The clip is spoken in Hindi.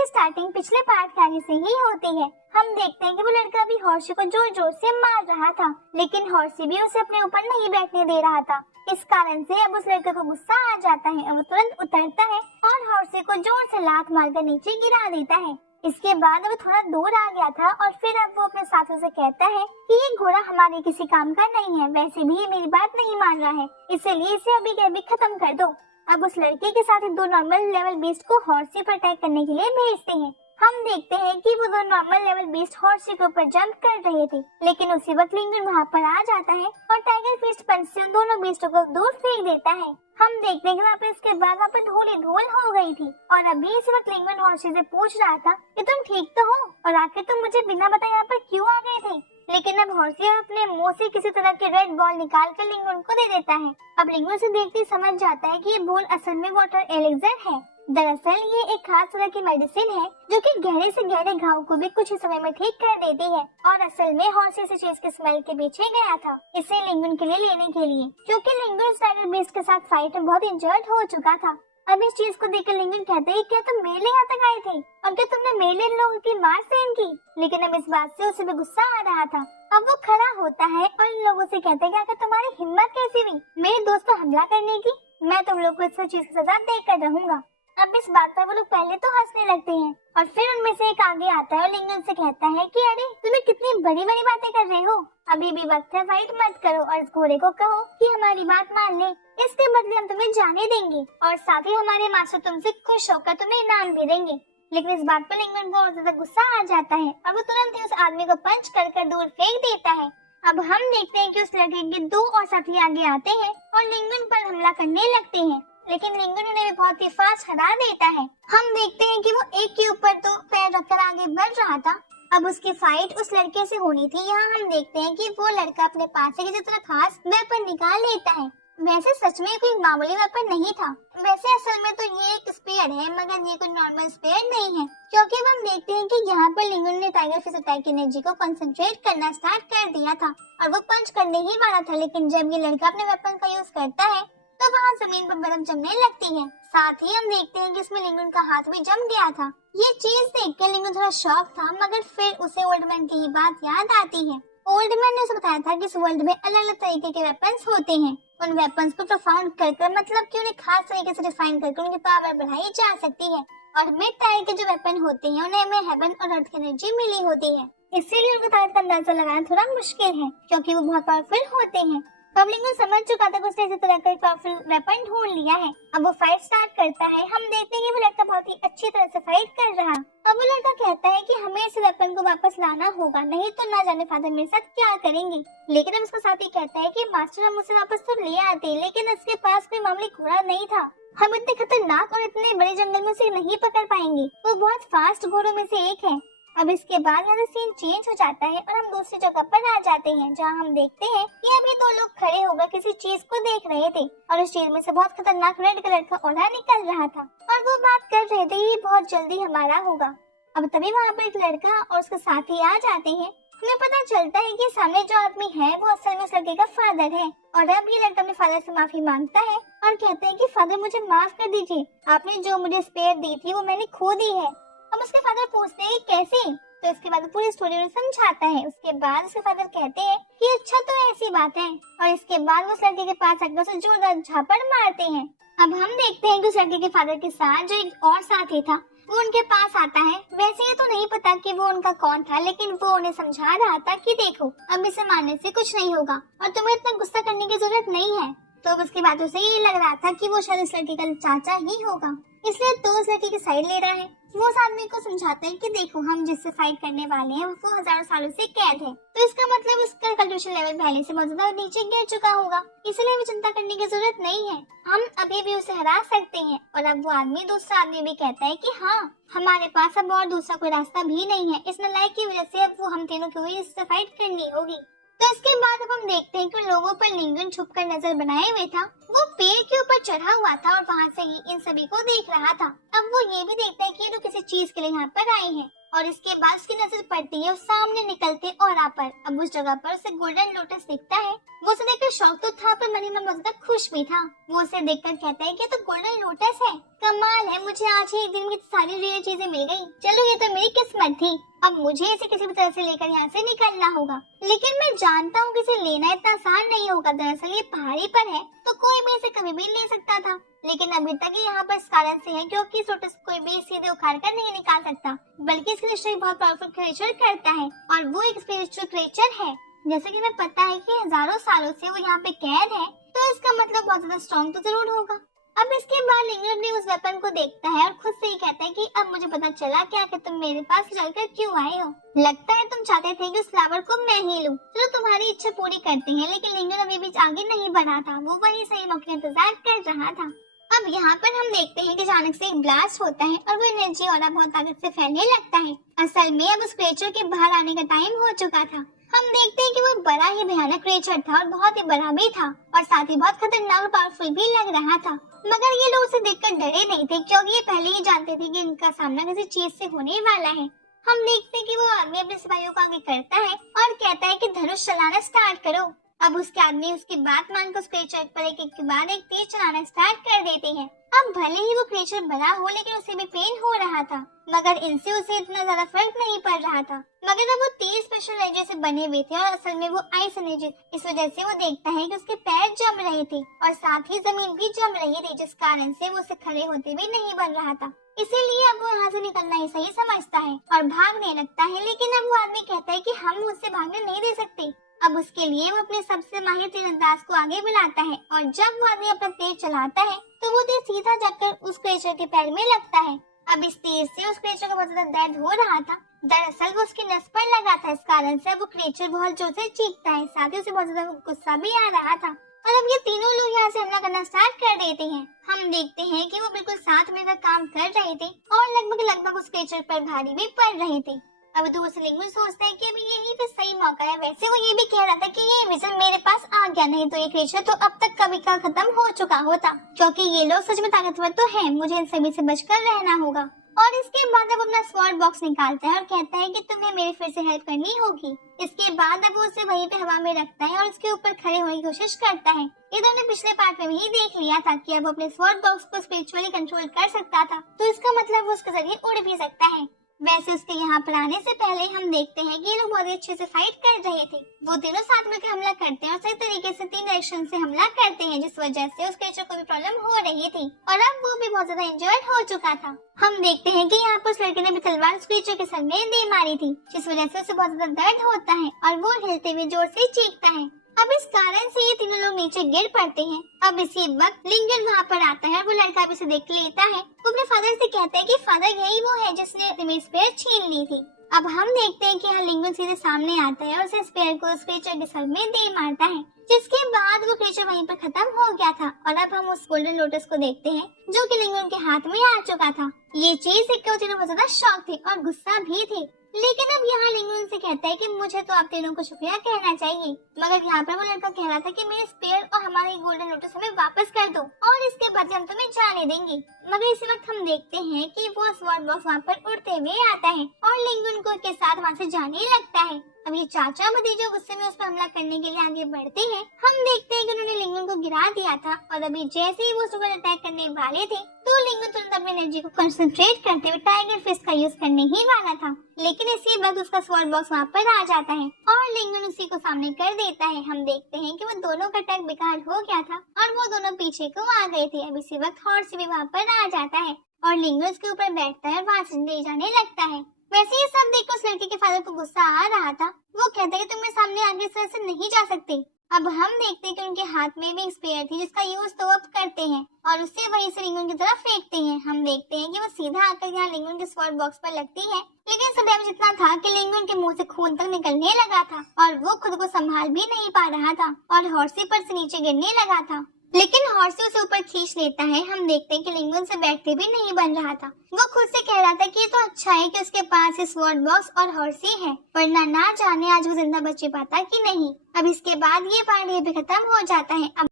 इसकी स्टार्टिंग पिछले पार्ट के आगे से ही होती है। हम देखते हैं कि वो लड़का भी हॉर्सी को जोर जोर से मार रहा था, लेकिन हॉर्सी भी उसे अपने ऊपर नहीं बैठने दे रहा था। इस कारण से अब उस लड़के को गुस्सा आ जाता है और वो तुरंत उतरता है और हॉर्सी को जोर से लात मारकर नीचे गिरा देता है। इसके बाद वो थोड़ा दूर आ गया था और फिर अब वो अपने साथियों से कहता है कि ये घोड़ा हमारे किसी काम का नहीं है, वैसे भी ये मेरी बात नहीं मान रहा है, इसलिए इसे अभी के अभी खत्म कर दो। अब उस लड़के के साथ दो नॉर्मल लेवल बीस्ट को हॉर्सी पर अटैक करने के लिए भेजते हैं। हम देखते हैं कि वो दो नॉर्मल लेवल बीस्ट हॉर्सी के ऊपर जंप कर रहे थे, लेकिन उसी वक्त लिंगन वहाँ पर आ जाता है और टाइगर फिस्ट पंच से उन दोनों बीस्टों को दूर फेंक देता है। हम देखते हैं कि वहाँ पे इसके बाद वहाँ पे धूल ही धूल हो गई थी और अभी इसी वक्त लिंगन हॉर्सी से पूछ रहा था कि तुम ठीक तो हो और आखिर तुम मुझे बिना बताए यहाँ पर क्यों आ गए थे। लेकिन अब हॉर्सी अपने मुंह से किसी तरह के रेड बॉल निकाल कर लिंगन को दे देता है। अब लिंगन से देखते ही समझ जाता है कि ये बॉल असल में वाटर एलिक्सर है। दरअसल ये एक खास तरह की मेडिसिन है जो कि गहरे से गहरे घाव को भी कुछ ही समय में ठीक कर देती है और असल में हॉर्सी इस चीज के स्मेल के पीछे गया था इसे लिंगन के लिए लेने के लिए, क्योंकि लिंगन टाइगर बीस्ट के साथ फाइट में बहुत इंजर्ड हो चुका था। अब इस चीज को देखकर लिंगन कहते हैं क्या तुम मेरे लिए यहाँ तक आए थे और क्या तुमने मेरे लिए लोगों की मार सहन की। लेकिन अब इस बात से उसे भी गुस्सा आ रहा था। अब वो खड़ा होता है और इन लोगों से कहते हैं कि तुम्हारी हिम्मत कैसी हुई मेरे दोस्त पर हमला करने की, मैं तुम लोग को इस चीज की सजा देकर रहूंगा। अब इस बात पर वो लोग पहले तो हंसने लगते हैं और फिर उनमें से एक आगे आता है और लिंगन से कहता है कि अरे तुम्हें कितनी बड़ी बड़ी बातें कर रहे हो, अभी भी वक्त है, फाइट मत करो और इस घोड़े को कहो कि हमारी बात मान ले, इसके बदले हम तुम्हें जाने देंगे और साथ ही हमारे मास्टर तुमसे खुश होकर तुम्हें इनाम भी देंगे। लेकिन इस बात पर लिंगन को और ज्यादा गुस्सा आ जाता है और वो तुरंत ही उस आदमी को पंच कर दूर फेंक देता है। अब हम देखते हैं कि उस लड़के के दो और साथी आगे आते हैं और लिंगन पर हमला करने लगते हैं, लेकिन लिंगन उन्हें भी बहुत ही फास्ट हरा देता है। हम देखते हैं कि वो एक के ऊपर तो पैर रखकर आगे बढ़ रहा था। अब उसकी फाइट उस लड़के से होनी थी। यहाँ हम देखते हैं कि वो लड़का अपने पास से किसी तरह खास वेपन निकाल लेता है। वैसे सच में कोई मामूली वेपन नहीं था, वैसे असल में तो ये एक स्पेयर है, मगर ये कोई नॉर्मल स्पेयर नहीं है, क्योंकि हम देखते हैं कि यहाँ पर लिंगन ने टाइगर फिश अटैक की एनर्जी को कंसंट्रेट करना स्टार्ट कर दिया था और वो पंच करने ही वाला था, लेकिन जब ये लड़का अपने वेपन का यूज करता है तो वहाँ जमीन पर बर्फ जमने लगती है। साथ ही हम देखते हैं कि इसमें लिंगन का हाथ भी जम गया था। ये चीज देखकर लिंगन थोड़ा शॉक था, मगर फिर उसे ओल्ड मैन की ही बात याद आती है। ओल्ड मैन ने उसे बताया था कि इस वर्ल्ड में अलग अलग तरीके के वेपन्स होते हैं, उन वेपन्स को प्रोफाउंड कर मतलब कि उन्हें खास तरीके से डिफाइन करके उनकी पावर बढ़ाई जा सकती है और मिड टायर के जो वेपन होते हैं उन्हें हमें हेवन और अर्थ की एनर्जी मिली होती है, इसीलिए उनकी ताकत का अंदाजा लगाना थोड़ा मुश्किल है क्योंकि वो बहुत पावरफुल होते हैं। लिंगन समझ चुका था कि उसने इसी तरह का पावरफुल वेपन ढूंढ लिया है। अब वो फाइट स्टार्ट करता है। हम देखते हैं कि वो लड़का बहुत ही अच्छी तरह से फाइट कर रहा। अब वो लड़का कहता है कि हमें इस वेपन को वापस लाना होगा, नहीं तो ना जाने फादर मेरे साथ क्या करेंगे। लेकिन अब उसका साथी कहता है कि मास्टर हम उसे वापस तो ले आते, लेकिन उसके पास कोई मामूली घोड़ा नहीं था, हम इतने खतरनाक और इतने बड़े जंगल में उसे नहीं पकड़ पाएंगे, वो बहुत फास्ट घोड़ों में से एक है। अब इसके बाद यहाँ सीन चेंज हो जाता है और हम दूसरी जगह पर आ जाते हैं, जहाँ हम देखते हैं कि अभी दो लोग खड़े होकर किसी चीज को देख रहे थे और उस चीज में से बहुत खतरनाक रेड कलर का ओढ़ा निकल रहा था और वो बात कर रहे थे ये बहुत जल्दी हमारा होगा। अब तभी वहाँ पर एक लड़का और उसके साथी आ जाते हैं। हमें पता चलता है कि सामने जो आदमी है वो असल में उस लड़के का फादर है और अब ये लड़का अपने फादर से माफी मांगता है और कहते हैं कि फादर मुझे माफ कर दीजिए, आपने जो मुझे स्पेयर दी थी वो मैंने खो दी है। अब उसके फादर पूछते हैं कैसे, तो इसके बाद पूरी स्टोरी उन्हें समझाता है। उसके बाद उसके फादर कहते हैं कि अच्छा तो ऐसी बात है और इसके बाद वो उस लड़के के पास आकर उसे जोरदार झापड़ मारते हैं। अब हम देखते हैं कि उस लड़के के फादर के साथ जो एक और साथी था वो उनके पास आता है। वैसे ये तो नहीं पता कि वो उनका कौन था, लेकिन वो उन्हें समझा रहा था कि देखो अब इसे मारने से कुछ नहीं होगा और तुम्हें इतना गुस्सा करने की जरूरत नहीं है। तो अब उसकी बातों से ये लग रहा था कि वो शायद इस लड़के का चाचा ही होगा, इसलिए तो उस लड़के की साइड ले रहा है। वो उस आदमी को समझाते हैं कि देखो हम जिससे फाइट करने वाले हैं वो हजारों सालों से कैद है, तो इसका मतलब उसका कल्टिवेशन लेवल पहले से बहुत ज्यादा नीचे गिर चुका होगा, इसलिए भी चिंता करने की जरूरत नहीं है, हम अभी भी उसे हरा सकते हैं। और अब वो आदमी दूसरा आदमी भी कहता है कि हाँ हमारे पास अब और दूसरा कोई रास्ता भी नहीं है, इस नालायक की वजह से अब वो हम तीनों को ही इससे फाइट करनी होगी। तो इसके बाद अब हम देखते हैं कि लोगों पर लिंगन छुपकर नजर बनाए हुए था, वो पेड़ के ऊपर चढ़ा हुआ था और वहाँ से ही इन सभी को देख रहा था। अब वो ये भी देखता है कि ये लोग किसी चीज के लिए यहाँ पर आए हैं और इसके बाद उसकी नजर पड़ती है उस सामने निकलते और पर। अब उस जगह पर उसे गोल्डन लोटस दिखता है। वो उसे देखकर शौक तो था पर मन ही मन बहुत खुश भी था। वो उसे देखकर कहता है कि तो गोल्डन लोटस है, कमाल है, मुझे आज ही एक दिन में सारी रेयर चीजें मिल गई। चलो ये तो मेरी किस्मत थी। अब मुझे इसे किसी भी तरह से लेकर यहाँ से निकलना होगा। लेकिन मैं जानता हूँ कि इसे लेना इतना आसान नहीं होगा। दरअसल ये पहाड़ी पर है तो कोई भी इसे कभी भी ले सकता था, लेकिन अभी तक ये यहाँ पर इस कारण से है क्योंकि इस लोटस कोई भी सीधे उखाड़ कर नहीं निकाल सकता, बल्कि इसके रिश्ते बहुत पावरफुल क्रिएचर करता है और वो एक स्पिरिचुअल क्रिएचर है। जैसे कि हमें पता है कि हजारों सालों से वो यहाँ पे कैद है, तो इसका मतलब बहुत ज्यादा स्ट्रॉन्ग तो जरूर होगा। अब इसके बाद लिंगन भी उस वेपन को देखता है और खुद से ही कहता है कि अब मुझे पता चला क्या कि तुम मेरे पास चलकर क्यों आए हो। लगता है तुम चाहते थे कि उस फ्लावर को मैं ही लूं। चलो तुम्हारी इच्छा पूरी करते हैं। लेकिन लिंगन अभी भी आगे नहीं बढ़ा था, वो वही सही मौके का इंतजार कर रहा था। अब यहाँ पर हम देखते हैं कि अचानक से एक ब्लास्ट होता है और वो एनर्जी और बहुत ताकत से फैलने लगता है। असल में अब उस क्रिएचर के बाहर आने का टाइम हो चुका था। हम देखते हैं कि वो बड़ा ही भयानक क्रिएचर था और बहुत ही बड़ा भी था और साथ ही बहुत खतरनाक और पावरफुल भी लग रहा था। मगर ये लोग उसे देखकर डरे नहीं थे क्योंकि ये पहले ही जानते थे कि इनका सामना किसी चीज से होने वाला है। हम देखते हैं कि वो आदमी अपने सिपाहियों को आगे करता है और कहता है कि धनुष चलाना स्टार्ट करो। अब उसके आदमी उसकी बात मानकर उस क्रिएचर पर एक के बाद एक तीर चलाना स्टार्ट कर देते हैं। अब भले ही वो क्रिएचर बड़ा हो लेकिन उसे भी पेन हो रहा था, मगर इनसे उसे इतना ज्यादा फर्क नहीं पड़ रहा था। मगर अब वो तीर स्पेशल एनर्जी से बने हुए थे और असल में वो आइस एनर्जी, इस वजह से वो देखता है कि उसके पैर जम रहे थे और साथ ही जमीन भी जम रही थी, जिस कारण से वो उसे खड़े होते भी नहीं बन रहा था। इसीलिए अब वो यहाँ से निकलना ही सही समझता है और भागने लगता है। लेकिन अब वो आदमी कहता है कि हम उससे भागने नहीं दे सकते। अब उसके लिए वो अपने सबसे माहिर तीरंदाज को आगे बुलाता है और जब वो आदमी अपना तीर चलाता है तो वो तीर सीधा जाकर उस क्रिएचर के पैर में लगता है। अब इस तीर से उस क्रिएचर को बहुत ज्यादा दर्द हो रहा था। दरअसल वो उसकी नस पर लगा था, इस कारण से वो क्रिएचर बहुत जोर से चीखता है, साथ ही उसे बहुत ज्यादा गुस्सा भी आ रहा था। और अब ये तीनों लोग यहाँ से हमला करना स्टार्ट कर देते हैं। हम देखते हैं कि वो बिल्कुल साथ मिलकर काम कर रहे थे और लगभग उस क्रिएचर पर भारी भी पड़ रहे थे। अब दूसरे लिंगन सोचता है कि अभी यही तो सही मौका है। वैसे वो ये भी कह रहा था कि ये विजन मेरे पास आ गया, नहीं तो ये क्रिएचर तो अब तक कभी का खत्म हो चुका होता, क्योंकि ये लोग सच में ताकतवर तो हैं। मुझे इन सभी से बचकर रहना होगा। और इसके बाद अब अपना स्वॉर्ड बॉक्स निकालता है और कहता है कि तुम्हें मेरी फिर से हेल्प करनी होगी। इसके बाद अब वो उसे वहीं पे हवा में रखता है और उसके ऊपर खड़े होने की कोशिश करता है। ये तो हमने पिछले पार्ट में भी देख लिया था कि अब अपने स्वॉर्ड बॉक्स को स्पिरिचुअली कंट्रोल कर सकता था, तो इसका मतलब वो उसके जरिए उड़ भी सकता है। वैसे उसके यहाँ पर आने से पहले हम देखते हैं कि ये लोग बहुत ही अच्छे से फाइट कर रहे थे। वो तीनों साथ मिलकर हमला करते हैं और सही तरीके से 3 डायरेक्शन से हमला करते हैं, जिस वजह से उस क्रिएचर को भी प्रॉब्लम हो रही थी और अब वो भी बहुत ज्यादा इंजर्ड हो चुका था। हम देखते हैं कि यहाँ पर उस लड़के ने भी तलवार उस क्रिएचर के सर में दे मारी थी, जिस वजह से उसे बहुत ज्यादा दर्द होता है और वो हिलते हुए जोर से चीखता है। अब इस कारण से ये तीनों लोग नीचे गिर पड़ते हैं। अब इसी वक्त लिंगन वहाँ पर आता है और वो लड़का भी उसे देख लेता है। वो अपने फादर से कहता है कि फादर यही वो है जिसने मेरी स्पेयर छीन ली थी। अब हम देखते हैं कि यहाँ लिंगन सीधे सामने आता है और उसे स्पेयर को उस क्रिएचर के सर में दे मारता है, जिसके बाद वो क्रिएचर वहीं पर खत्म हो गया था। और अब हम उस गोल्डन लोटस को देखते हैं जो कि लिंगन के हाथ में आ चुका था। ये चीज देख कर तीनों बहुत ज्यादा शॉक थे और गुस्सा भी थे। लेकिन अब यहाँ लिंगन से कहता है कि मुझे तो आप तीनों को शुक्रिया कहना चाहिए, मगर यहाँ पर वो लड़का कह रहा था कि मेरे स्पेयर और हमारे गोल्डन लोटस हमें वापस कर दो और इसके बाद हम तुम्हें जाने देंगे। मगर इसी वक्त हम देखते हैं कि वो स्वॉर्ड बॉक्स वहाँ पर उड़ते हुए आता है और लिंगन को के साथ वहाँ से जाने लगता है। अब ये चाचा भतीजे गुस्से में उस पर हमला करने के लिए आगे बढ़ते हैं। हम देखते हैं कि उन्होंने लिंगन को गिरा दिया था और अभी जैसे ही वो उस पर अटैक करने वाले थे तो लिंगन तुरंत अपनी एनर्जी को कंसंट्रेट करते हुए टाइगर फिस्ट का यूज करने ही वाला था। लेकिन इसी वक्त उसका स्वॉर्ड बॉक्स वहाँ पर आ जाता है और लिंगन उसी को सामने कर देता है। हम देखते हैं कि वो दोनों का अटैक बेकार हो गया था और वो दोनों पीछे को आ गए थे। अब इसी वक्त हॉर्स भी वहाँ पर आ जाता है और लिंगन उसके ऊपर बैठता है और वहाँ से ले जाने लगता है। वैसे ये सब देख उस लड़के के फादर को गुस्सा आ रहा था। वो कहते हैं कि तुम मेरे सामने आगे इस तरह से नहीं जा सकते। अब हम देखते हैं कि उनके हाथ में भी एक स्पेयर थी जिसका यूज तो अब करते हैं और उससे वहीं से लिंगन की तरफ फेंकते हैं। हम देखते हैं कि वो सीधा आकर यहाँ लिंगन के स्वॉर्ड बॉक्स पर लगती है, लेकिन सब डैमेज इतना था कि लिंगन के मुंह से खून तक निकलने लगा था और वो खुद को संभाल भी नहीं पा रहा था और हॉर्सी पर से नीचे गिरने लगा था। लेकिन हॉर्सी उसे ऊपर खींच लेता है। हम देखते हैं कि लिंगन से बैठते भी नहीं बन रहा था। वो खुद से कह रहा था कि ये तो अच्छा है कि उसके पास स्वॉर्ड बॉक्स और हॉर्सी है, वरना ना जाने आज वो जिंदा बच पाता कि नहीं। अब इसके बाद ये पार्ट यहीं पे खत्म हो जाता है। अब